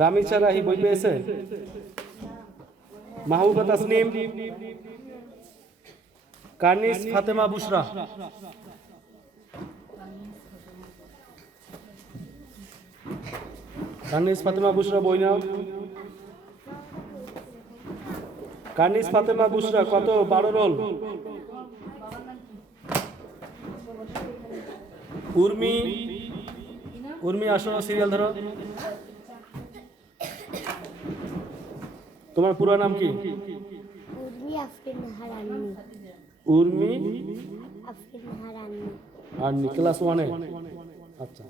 রামিসা রাহি বই পেয়েছে? মাহবুবা তাসনিম, কানিস ফাতেমা বুশরা, কানিস ফাতেমা বুশরা বই নাও। কানিস ফাতেমা বুশরা কত? 12 রোল। উর্মি, উর্মি আসো, সিরিয়াল ধরো। তোমার পুরো নাম কি? উর্মি আফরিন হারানি। উর্মি আফরিন হারানি। আর ক্লাস 1 এ? আচ্ছা।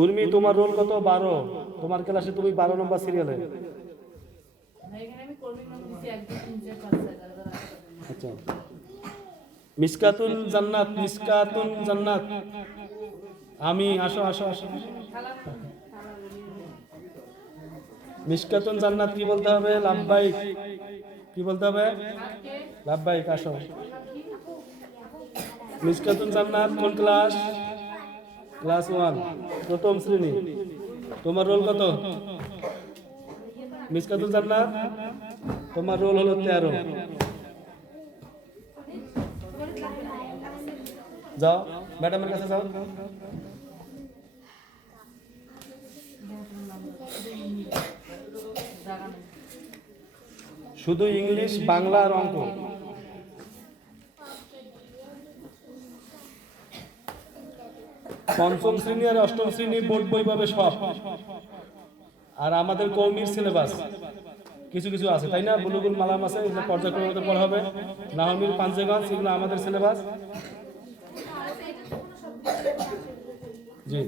উর্মি তোমার রোল কত? 12। তোমার ক্লাসে তুমি 12 নম্বর সিরিয়ালে। আচ্ছা। মিসকাতুল জান্নাত, মিসকাতুল জান্নাত, আমি আসো আসো আসো। মিসকাতুল জান্নাত কি বলতে হবে? লাব্বাইক। কি বলতে হবে? লাব্বাইক। আসো। মিসকাতুল জান্নাত কোন ক্লাস? ক্লাস 1, প্রথম শ্রেণী। তোমার রোল কত? মিসকাতুল জান্নাত তোমার রোল হলো 13। যাও ম্যাডামের কাছে যাও। শুধু ইংলিশ, বাংলা আর অঙ্ক। পঞ্চম শ্রেণী আর অষ্টম শ্রেণী বোর্ড বই পাবে সব। আর আমাদের কৌমির সিলেবাস কিছু কিছু আছে, তাই না? বুলুগুল মালাম আছে, এগুলো পর্যায়ক্রমে পড়া হবে। নাহমির পাঞ্জেগঞ্জ, এগুলো আমাদের সিলেবাস। জি,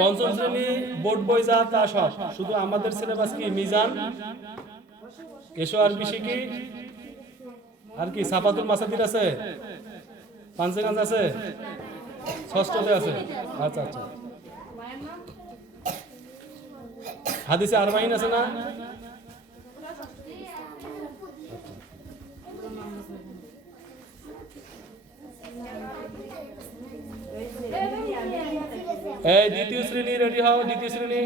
পঞ্চম শ্রেণী বোর্ড বই যা তা সব। শুধু আমাদের সিলেবাস কি? মিজান, এসো আর বেশি কি আর কি? সাফাতুল মাসাদির আছে, পাঞ্জেগঞ্জ আছে, ষষ্ঠতে আছে। আচ্ছা আচ্ছা। হাদিসে আরবাইন আছে না? এই দ্বিতীয় শ্রেণী রেডি হও, দ্বিতীয় শ্রেণী।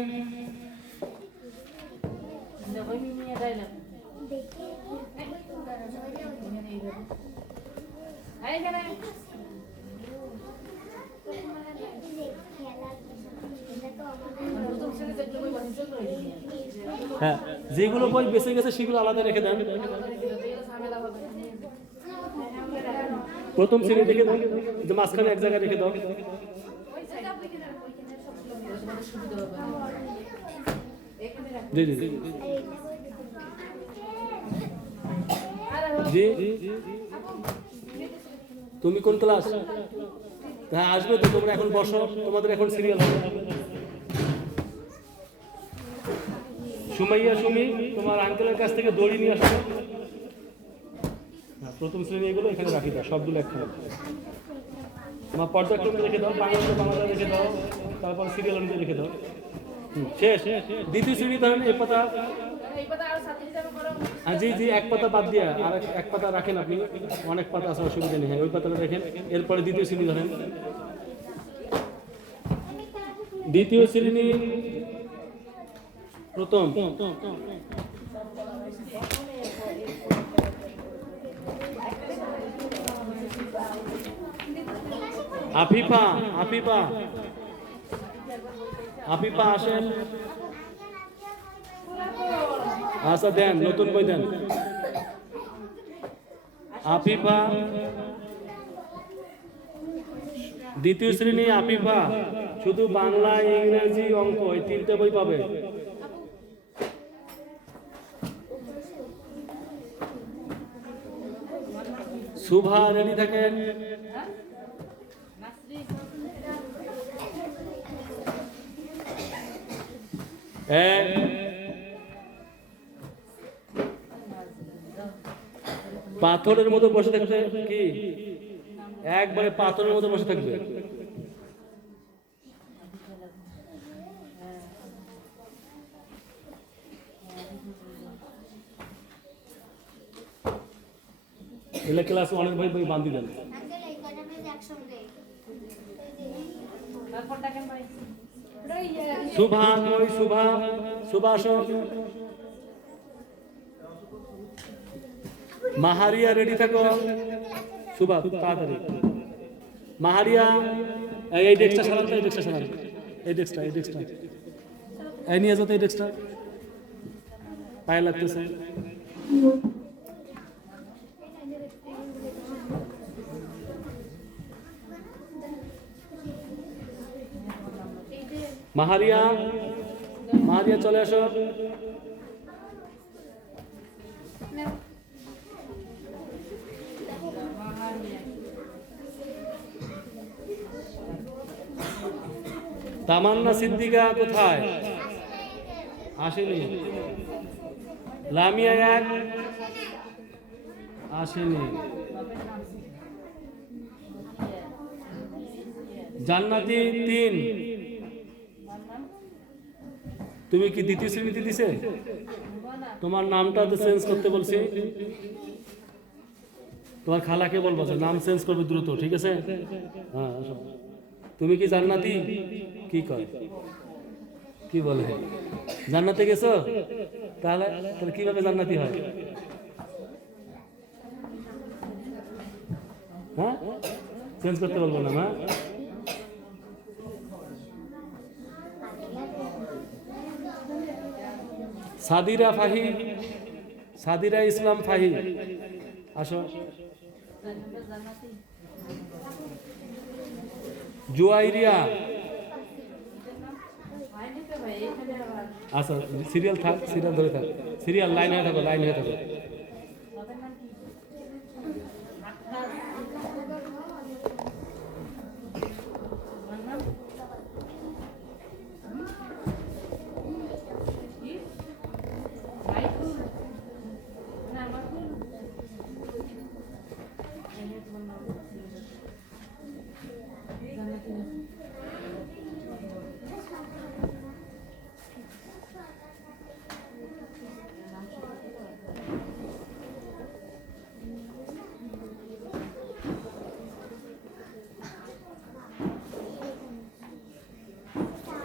হ্যাঁ, যেগুলো বই বেঁচে গেছে সেগুলো আলাদা রেখে দেন। প্রথম শ্রেণী রেখে দাও, যে মাঝখানে এক জায়গায় রেখে দাও। জি জি জি জি। তুমি কোন ক্লাস? হ্যাঁ আসবে তো, তোমরা এখন বসো, তোমাদের এখন সিরিয়াল হবে। সুমাইয়া, সুমি, তোমার আঙ্কেলের কাছ থেকে দড়ি নিয়ে আসো। প্রথম শ্রেণী এগুলো এখানে রাখি দাও, সবগুলো একখানে। তোমার পর্যায়ক্রমে রেখে দাও, বাংলা বাংলা রেখে দাও, তারপর সিরিয়াল অনুযায়ী রেখে দাও। শেষ। দ্বিতীয় শ্রেণী ধরেন এই পাতা। জি জি, এক পাতা বাদ দিয়া আর এক পাতা রাখেন আপনি, অনেক পাতা আছে, অসুবিধা নেই। হ্যাঁ, ওই পাতাটা রেখেন। এরপরে দ্বিতীয় শ্রেণী ধরেন। দ্বিতীয় শ্রেণী প্রথম। আফিফা, আফিফা, আফিফা আসেন। আচ্ছা দেন, নতুন বই দেন। আফিফা দ্বিতীয় শ্রেণী। আফিফা শুধু বাংলা, ইংরেজি, অঙ্ক, এই 3টে বই পাবে। শুভা রেডি থাকেন। পাথরের মতো বসে থাকবে কি? একবারে পাথরের মতো বসে থাকবে। এলে ক্লাস 1 এর বই বই বাঁধি দেন। শুভা কই শুভা, শুভা আসো। মাহারিয়া রেডি থাকো, শুভা তাড়াতাড়ি। মাহারিয়া এই ডেস্কটা সরান তো, এই ডেস্কটা সরান, এই ডেস্কটা, এই ডেস্কটা এই নিয়ে যেতে, এই ডেস্কটা পায়ে লাগতেছে। মাহারিয়া, মাহারিয়া চলে আসো। তামান্না সিদ্দিকা কোথায়? আসেনি। লামিয়া এক আসেনি। জান্নাতি তিন। তুমি কি দ্বিতীয় শ্রেণীতে দিছে? তোমার নামটা তো চেঞ্জ করতে বলছি। তোমার খালাকে বলবো যে নাম চেঞ্জ করবে দ্রুত, ঠিক আছে? হ্যাঁ আসো। তুমি কি জান্নাতি? কি কয়, কি বলে জান্নাতে গেছো? তাহলে তাহলে কিভাবে জান্নাতি হয়? হ্যাঁ চেঞ্জ করতে বলবো না। হ্যাঁ সাদিরা ফাহি, সাদিরা ইসলাম ফাহি আসো। জুয়াইরিয়া আচ্ছা, সিরিয়াল থাক, সিরিয়াল ধরে থাক, সিরিয়াল লাইন হয়ে থাকো, লাইন হয়ে থাকো।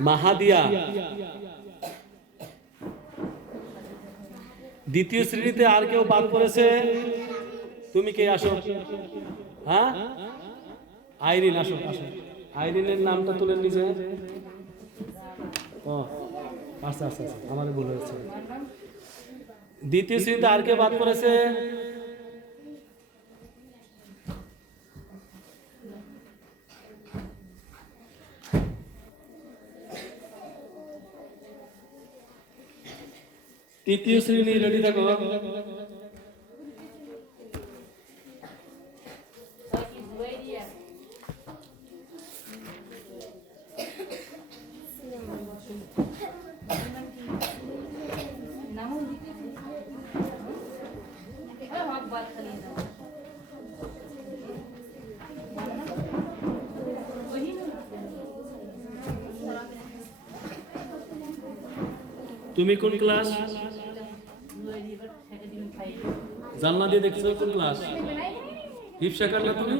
মাহাদিয়া দ্বিতীয় শ্রেণীতে আর কেউ বাদ পড়েছে? তুমি কে? আসো। হ্যাঁ আইরিন আসো, আসো। আইরিনের নামটা তুলে নিচে। ও আচ্ছা আচ্ছা, আমার ভুল হয়েছে। দ্বিতীয় শ্রেণীতে আর কেউ বাদ পড়েছে? তৃতীয় শ্রেণী রেডি থাকো। তুমি কোন ক্লাস? জানলা দিয়ে দেখছো কোন ক্লাস? হিফসাকার না তুমি?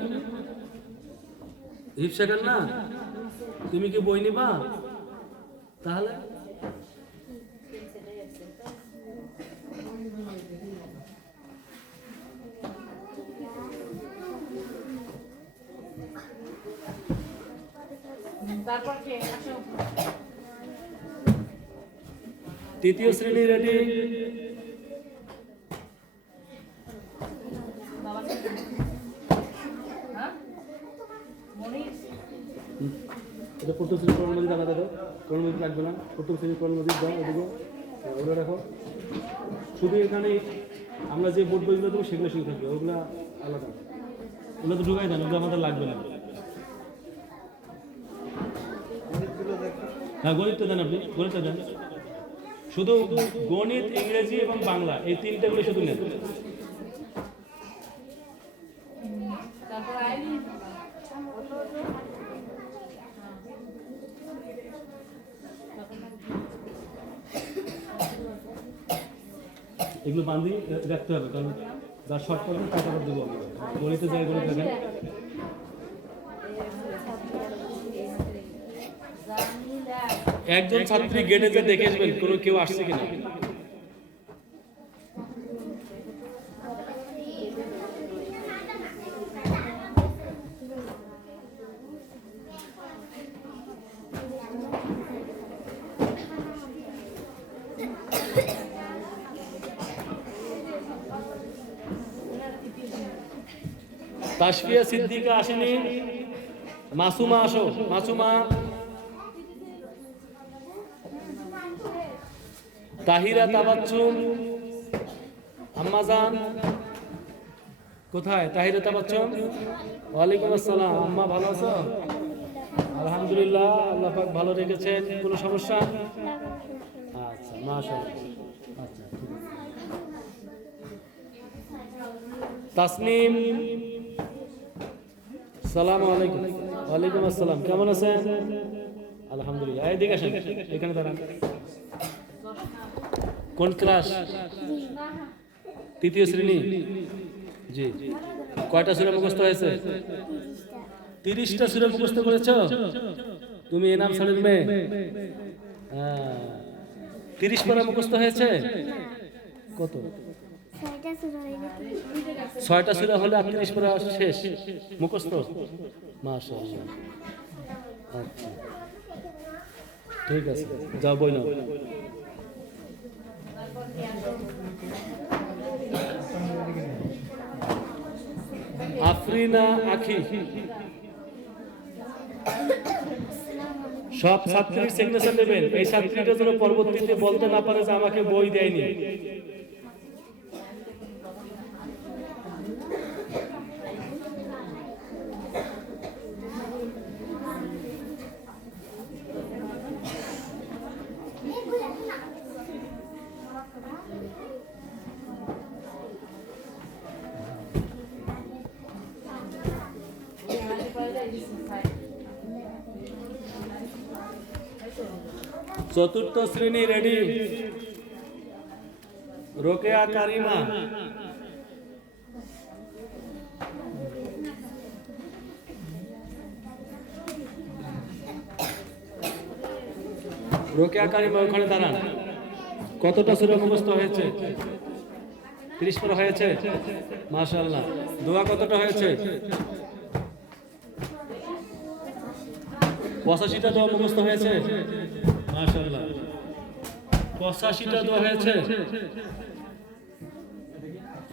হিফসাকার না? তুমি কি বই নিবা? তাহলে তৃতীয় শ্রেণী রেডি। এটা প্রথম শ্রেণী কর্মমন্ত্রী জানা দেবে, কর্মমন্ত্রী লাগবে না। প্রথম শ্রেণী কর্মমন্ত্রী দাও, এদিকে ওগুলো রাখো। শুধু এখানে আমরা যে বোর্ড বইগুলো দেবো সেগুলো শিখে থাকবে, ওগুলো আলাদা, ওগুলো তো ঢুকাই দেন, ওগুলো আমাদের লাগবে না। হ্যাঁ গণিতটা দেন, আপনি গণিতটা দেন। শুধু গণিত, ইংরেজি এবং বাংলা এই তিনটাগুলো শুধু নেন। এগুলো বান্ধি রাখতে হবে, কারণ যার শর্ট করবে টাকা দেবো। গণিতে যায় গণিত দেখেন। একজন ছাত্রী গেটে যে দেখে আসবেন কোনো কেউ আসছে কিনা। তাসফিয়া সিদ্দিকা আসেনি, মাসুমা আসো, মাসুমা। তাহিরা তাবাচ্চুম, আম্মাজান কোথায়? তাহিরা তাবাচ্চুম, ওয়ালাইকুম আসসালাম। আম্মা ভালো আছো? আলহামদুলিল্লাহ, আল্লাহ পাক ভালো রেখেছেন। কোনো সমস্যা? আচ্ছা, মাশাআল্লাহ। আচ্ছা, ঠিক আছে। তাসনিম, সালাম আলাইকুম। ওয়ালাইকুম আসসালাম, কেমন আছেন? আলহামদুলিল্লাহ। এদিকে আসেন, এখানে দাঁড়ান। কোন ক্লাস? তৃতীয় শ্রেণী। জি। কয়টা সূরা মুখস্থ হয়েছে? 30টা সূরা মুখস্থ করেছো তুমি? এনাম সালের মেয়ে। 30 পারা মুখস্থ হয়েছে? কত? 6টা সূরা হলে 30 পারা শেষ মুখস্থ। মাশাআল্লাহ। আচ্ছা, ঠিক আছে, যাও বই নাও। আফরিনা আখি, সব ছাত্রীর সিগনেচার নেবেন। এই ছাত্রীটা যেন পরবর্তীতে বলতে না পারে যে আমাকে বই দেয়নি। চতুর্থ শ্রেণী রেডি? রোকেয়া কারিমা, রোকেয়া কারিমা ওখানে দাঁড়ান। কতটা সূরা মুখস্থ হয়েছে? 30 পারা হয়েছে। মাশাআল্লাহ। দোয়া কতটা হয়েছে? 85টা দোয়া মুখস্থ হয়েছে। মাশাআল্লাহ। 85টা দোয়া হয়েছে।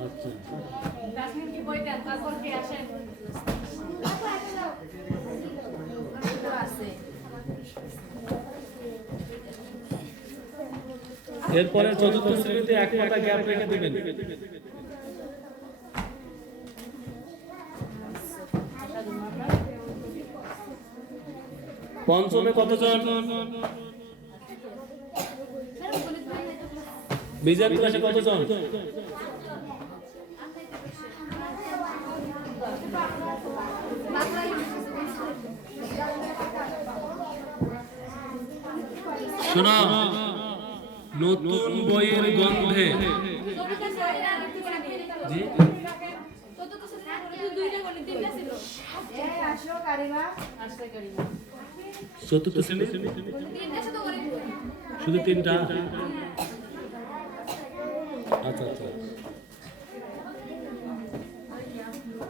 আচ্ছা, এরপরে চতুর্থ শ্রেণীতে এক পাতা গ্যাপ রেখে দেবেন। পঞ্চমে কতজন? বিজয় ক্লাসে কতজন? শোনো, নতুন বইয়ের গন্ধে জি চতুর্থ শ্রেণী শুধু 3টা। আচ্ছা আচ্ছা,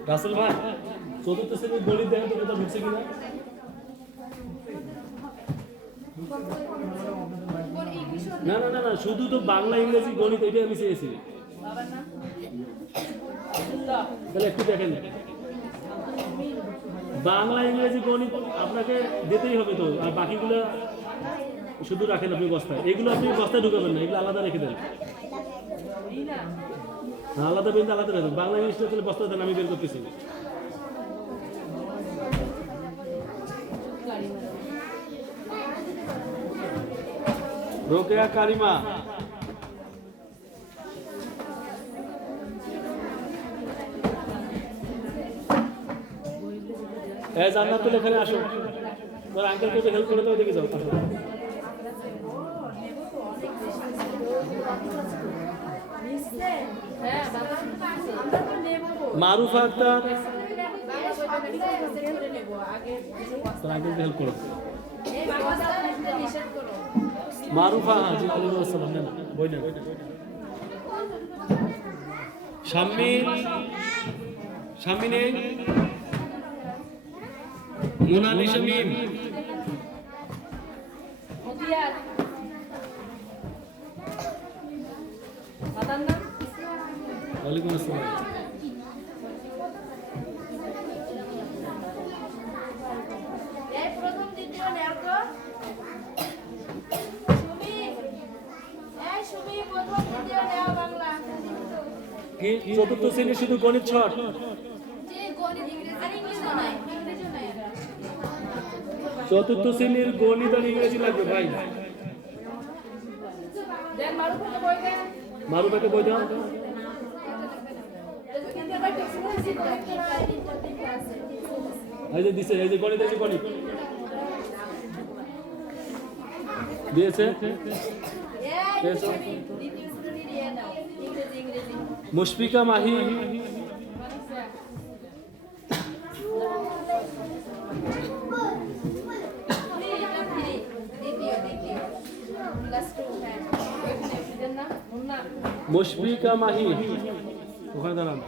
রাসেল ভাই চতুর্থ শ্রেণীর গণিত দেখেন তো কোথাও ঢুকছে কিনা। না না না না, শুধু তো বাংলা ইংরেজি গণিত, এটাই আমি চেয়েছি। তাহলে একটু দেখেন, বাংলা ইংরেজি গণিত আপনাকে দিতেই হবে তো, আর বাকিগুলো শুধু রাখেন আপনি বস্তায়। এগুলো আপনি বস্তায় ঢুকাবেন না, এগুলো আলাদা রেখে দেন। আলাদা বেন আলাদা রেখে দেন। বাংলা ইংলিশটা তাহলে বস্তায় দেন, আমি বের করতেছি। রোকেয়া কারিমা, জান্নাত তো এখানে আসো, তোর আঙ্কেলকে একটু হেল্প করে দাও, দেখে যাও। আসো, মারুফা আক্তার, তোর আঙ্কেলকে হেল্প করো। মারুফা জি আলাইকুম আসসালাম নেন বই নেন শামিনে মুনানি শামিম ওয়ালাইকুম আসসালাম কি চতুর্থ শ্রেণী শুধু গণিত ছট চতুর্থ শ্রেণীর গণিত আর ইংরেজি লাগবে ভাই মারুফাকে বই দাও এই যে দিছে এই যে গণিত দিয়েছে মুশফিকা মাহি মুশফিকা মাহি ওখানে দাঁড়ান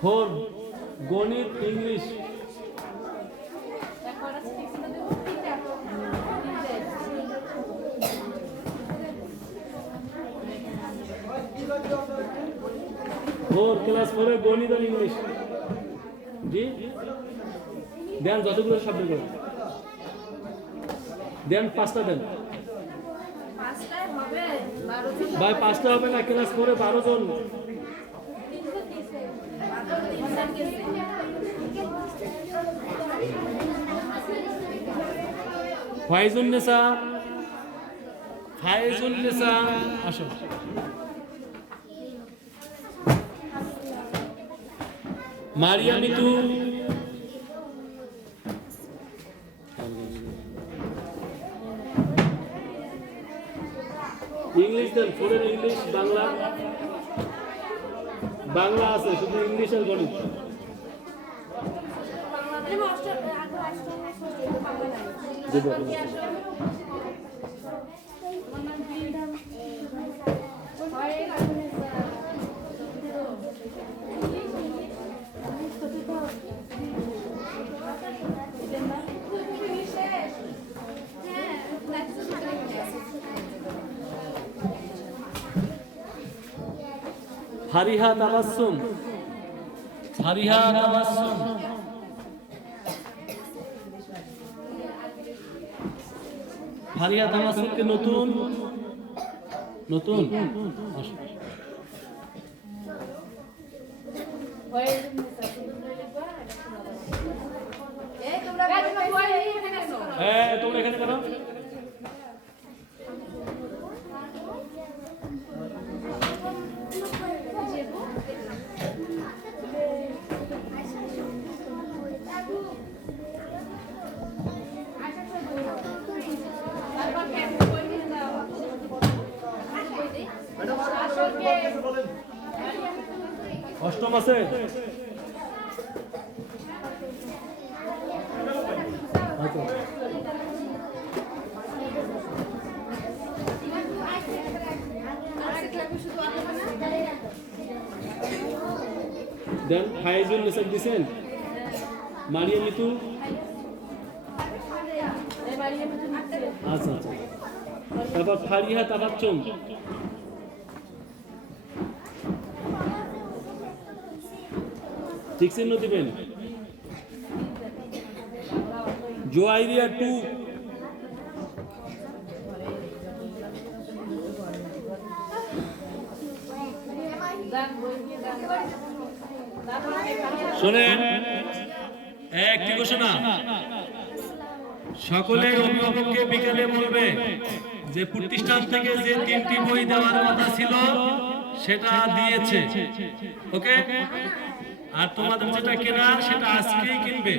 ফোর গণিত ইংলিশ ফোর ক্লাস 4 এর গণিত আর ইংলিশ জি দেন যতগুলো শব্দ করে দেন 5টা দেন ভাই 5টা হবে না ক্লাস 4 এ 12 জন ফাইজুন্নেসা আসো মারিয়া মিতু ইংলিশ দেন ফোরের ইংলিশ বাংলা আছে শুধু ইংলিশ আর গণিত ফারিহা তাবাসসুম কি নতুন তোমরা এখানে কেন অষ্টম আছে দেন ফাইজুল নিসাব দিছেন মারিয়া মিতু আচ্ছা তারপর ফারিহা তাবাচ্চুম ঠিক চিহ্ন দিবেন জোয়াইরিয়া 2 শোনেন একটি ঘোষণা সকলের অভিভাবককে বিকেলে বলবে যে প্রতিষ্ঠান থেকে যে 3টি বই দেওয়ার কথা ছিল সেটা দিয়েছে ওকে আর তোমাদের যেটা কেনার সেটা আজকেই কিনবে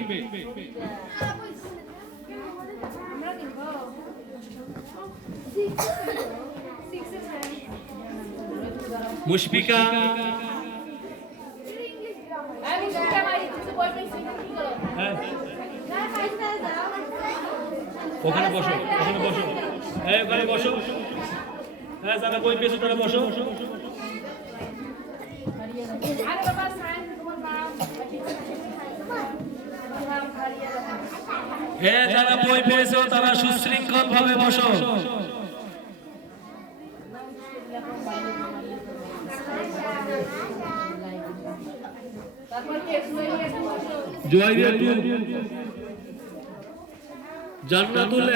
মুশফিকা হ্যাঁ ওখানে বসো ওখানে বসো এই ওখানে বসো হ্যাঁ যারা বই পেয়েছো তারা বসো হ্যাঁ যারা বই পেয়েছো তারা সুশৃঙ্খল ভাবে বসো জুয়াইরিয়া 2 জান্নাতুল 1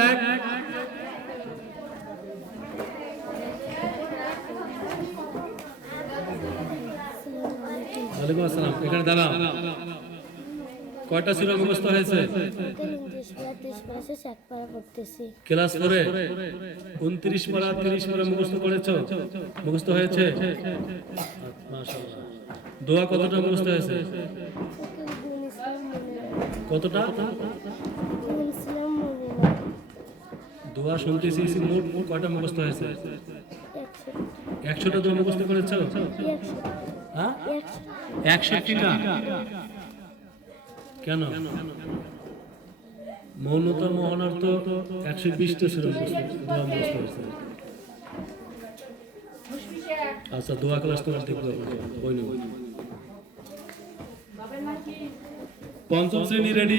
ওয়ালাইকুম আসসালাম এখানে দাঁড়াও কয়টা সূরা মুখস্থ হয়েছে ক্লাস 4 29 পারা 30 পারা মুখস্থ করেছো মুখস্থ হয়েছে মাশাআল্লাহ দোয়া কতটা মুখস্থ হয়েছে কতটা দোয়া শুনতেছি মোট কয়টা মুখস্থ হয়েছে 100টা দোয়া মুখস্থ করেছো হ্যাঁ 160টা কেন মৌনতা মোহনার্থ 120টা সূরা দোয়া মুখস্থ হয়েছে আচ্ছা দোয়া ক্লাস তো দেখবো ওই নেব পঞ্চম শ্রেণী রেডি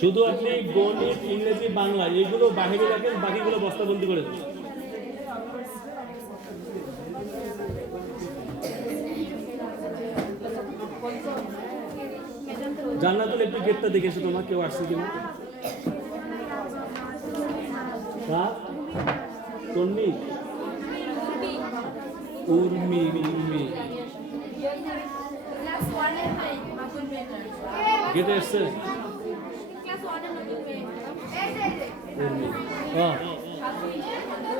শুধু আপনি গণিত ইংরেজি বাংলা এগুলো বাহিরে রাখেন বাকিগুলো বস্তাবন্দি করে দেন জান্নাতুল একটু গেটটা দেখেছো তোমার কেউ আসছে কিনা তন্নি উর্মি উর্মি গেটে এসছে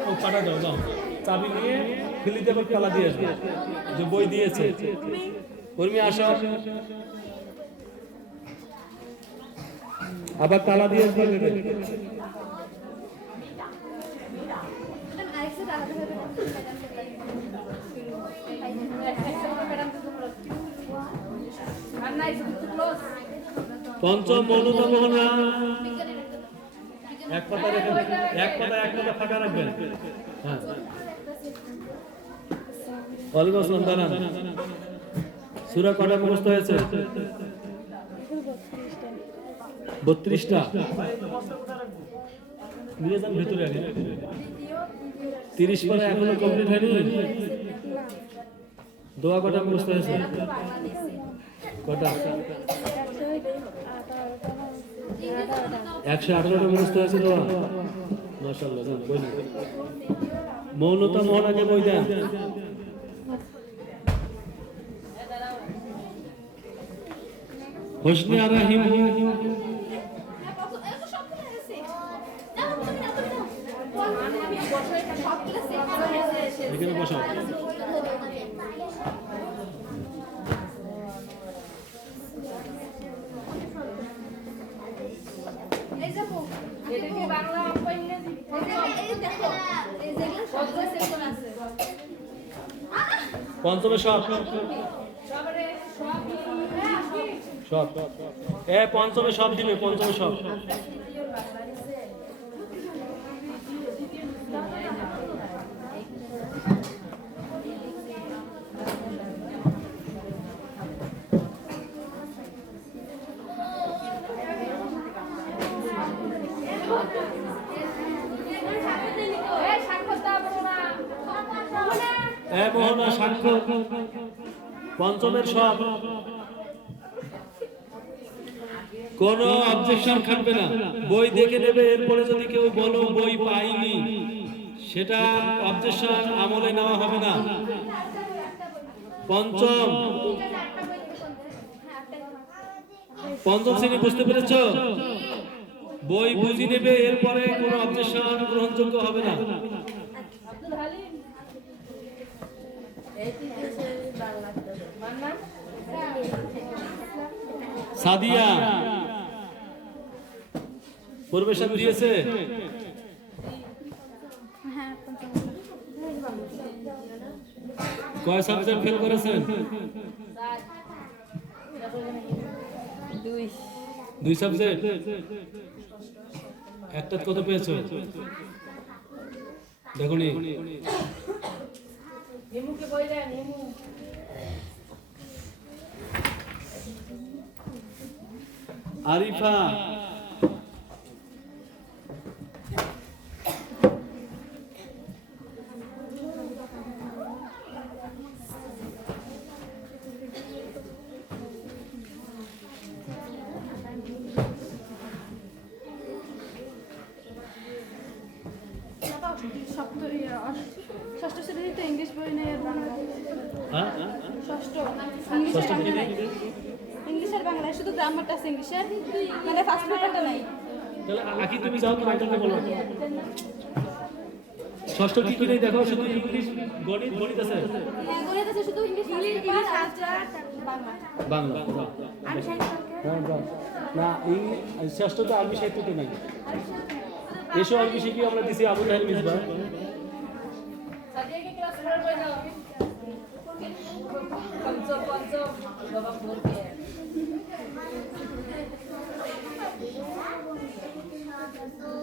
ও পাঠা দাও দাও চাবি নিয়ে ফিলিতে তালা দিয়ে আসবে যে বই দিয়েছে উর্মি আসো আবার তালা দিয়ে আসবে পঞ্চম মৌনতা মোহনা এক পাতা রেখে এক পাতা ফাঁকা রাখবেন হ্যাঁ ওয়ালাইকুম আসসালাম দাঁড়ান সূরা কয়টা মুখস্থ হয়েছে 32টা নিয়ে যান ভেতরে আগে 30 পারা এখনো কমপ্লিট হয়নি দোয়া কয়টা মুখস্থ হয়েছে কয়টা 118টা মুখস্থ হয়েছে দোয়া মাশাআল্লাহ বই মৌনতা মোহনাকে বই দেন হোসনে আর রহিম এখানে বসো পঞ্চমে সব সব পঞ্চমে সব দিবে পঞ্চমে সব মোহনা সাক্ষ্য পঞ্চমের সব কোন অবজেকশন থাকবে না বই দেখে নেবে এরপরে যদি কেউ বলো বই পাইনি সেটা অবজেকশন আমলে নেওয়া হবে না পঞ্চম শ্রেণী বুঝতে পেরেছ বই বুঝি নেবে এরপরে কোনো অবজেকশন গ্রহণযোগ্য হবে না সাদিয়া প্রবেশন দিয়েছে? কয় সাবজেক্ট ফেল করেছেন? দুই সাবজেক্ট। একটা কত পেয়েছো দেখো নি? আরিফা ষষ্ঠ শ্রেণীতে ইংলিশ বই নেই আর বাংলা। হ্যাঁ ষষ্ঠ ষষ্ঠ কি নেই? ইংলিশ আর বাংলায় শুধু গ্রামারটা আছে ইংলিশের, মানে ফার্স্ট পেপারটা নাই। তাহলে আকি তুমি যাও তো আইটাকে বলো। ষষ্ঠ কি কি নেই দেখো? শুধু ইংলিশ গণিত আছে। হ্যাঁ গণিত আছে শুধু ইংলিশ বাংলা। বাংলা আমি হ্যাঁ বাহ। না এই ষষ্ঠ তো আরবি সাহিত্য তো নাই। এসো আরবি শিখি আমরা দিছি আবু জাহেল মিসবা। Thank you.